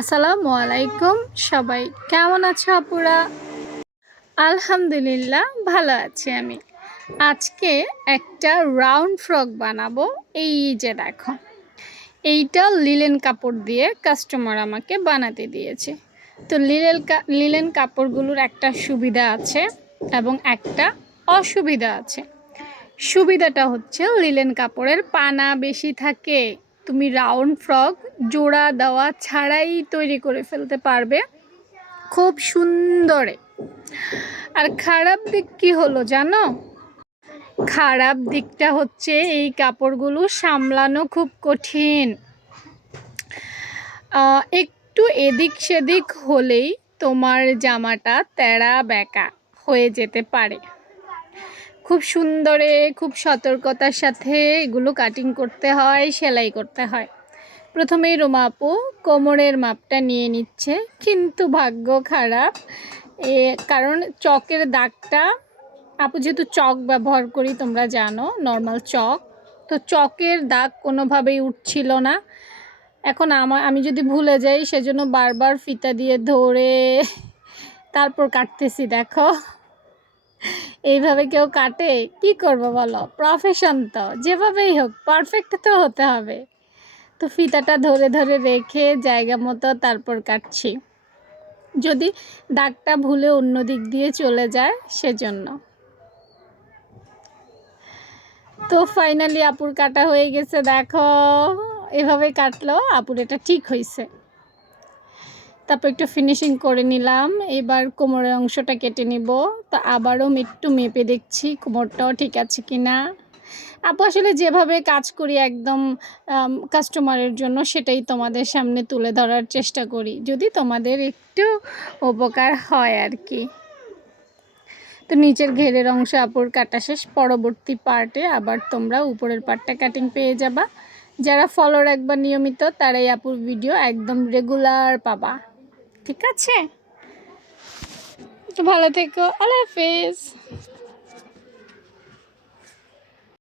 আসসালামু আলাইকুম সবাই কেমন আছো আপুরা? আলহামদুলিল্লাহ ভালো আছি আমি। আজকে একটা রাউন্ড ফ্রক বানাবো। এই যে দেখো, এইটা লিলেন কাপড় দিয়ে কাস্টমার আমাকে বানাতে দিয়েছে। তো লিলেন কাপড়গুলোর একটা সুবিধা আছে এবং একটা অসুবিধা আছে। সুবিধাটা হচ্ছে লিলেন কাপড়ের পানা বেশি থাকে, তুমি রাউন্ড ফ্রক জোড়া দেওয়া ছাড়াই তৈরি করে ফেলতে পারবে খুব সুন্দরে। আর খারাপ দিক কি হলো জানো? খারাপ দিকটা হচ্ছে এই কাপড়গুলো সামলানো খুব কঠিন। একটু এদিক সেদিক হলেই তোমার জামাটা তেড়া বেঁকা হয়ে যেতে পারে। খুব সুন্দরে খুব সতর্কতার সাথে এগুলো কাটিং করতে হয়, সেলাই করতে হয়। প্রথমেই রুমা আপু কোমরের মাপটা নিয়ে নিচ্ছে, কিন্তু ভাগ্য খারাপ কারণ চকের দাগটা, আপু যেহেতু চক ব্যবহার করি তোমরা জানো, নর্মাল চক, তো চকের দাগ কোনোভাবেই উঠছিল না। এখন আমি যদি ভুলে যাই সেজন্য বারবার ফিতা দিয়ে ধরে তারপর কাটতেছি। দেখো এইভাবে কেউ কাটে? কি করবো বলো, প্রফেশন তো, যেভাবেই হোক পারফেক্ট তো হতে হবে। তো ফিতাটা ধরে ধরে রেখে জায়গা মতো তারপর কাটছি, যদি দাগটা ভুলে অন্য দিক দিয়ে চলে যায় সেজন্য। তো ফাইনালি আপুর কাটা হয়ে গেছে। দেখো এভাবে কাটলো, আপুর এটা ঠিক হয়েছে। তারপর একটু ফিনিশিং করে নিলাম। এবার কোমরের অংশটা কেটে নিব। তো আবারও একটু মেপে দেখছি কোমরটাও ঠিক আছে কি না। আপু আসলে যেভাবে কাজ করি একদম কাস্টমারের জন্য, সেটাই তোমাদের সামনে তুলে ধরার চেষ্টা করি, যদি তোমাদের একটু উপকার হয় আর কি। তো নিচের ঘেরের অংশ আপুর কাটা শেষ। পরবর্তী পার্টে আবার তোমরা উপরের পার্টটা কাটিং পেয়ে যাবা। যারা ফলো রাখবা নিয়মিত তারাই আপুর ভিডিও একদম রেগুলার পাবা। ঠিক আছে, তো ভালো থেকো, আল্লাহ হাফেজ।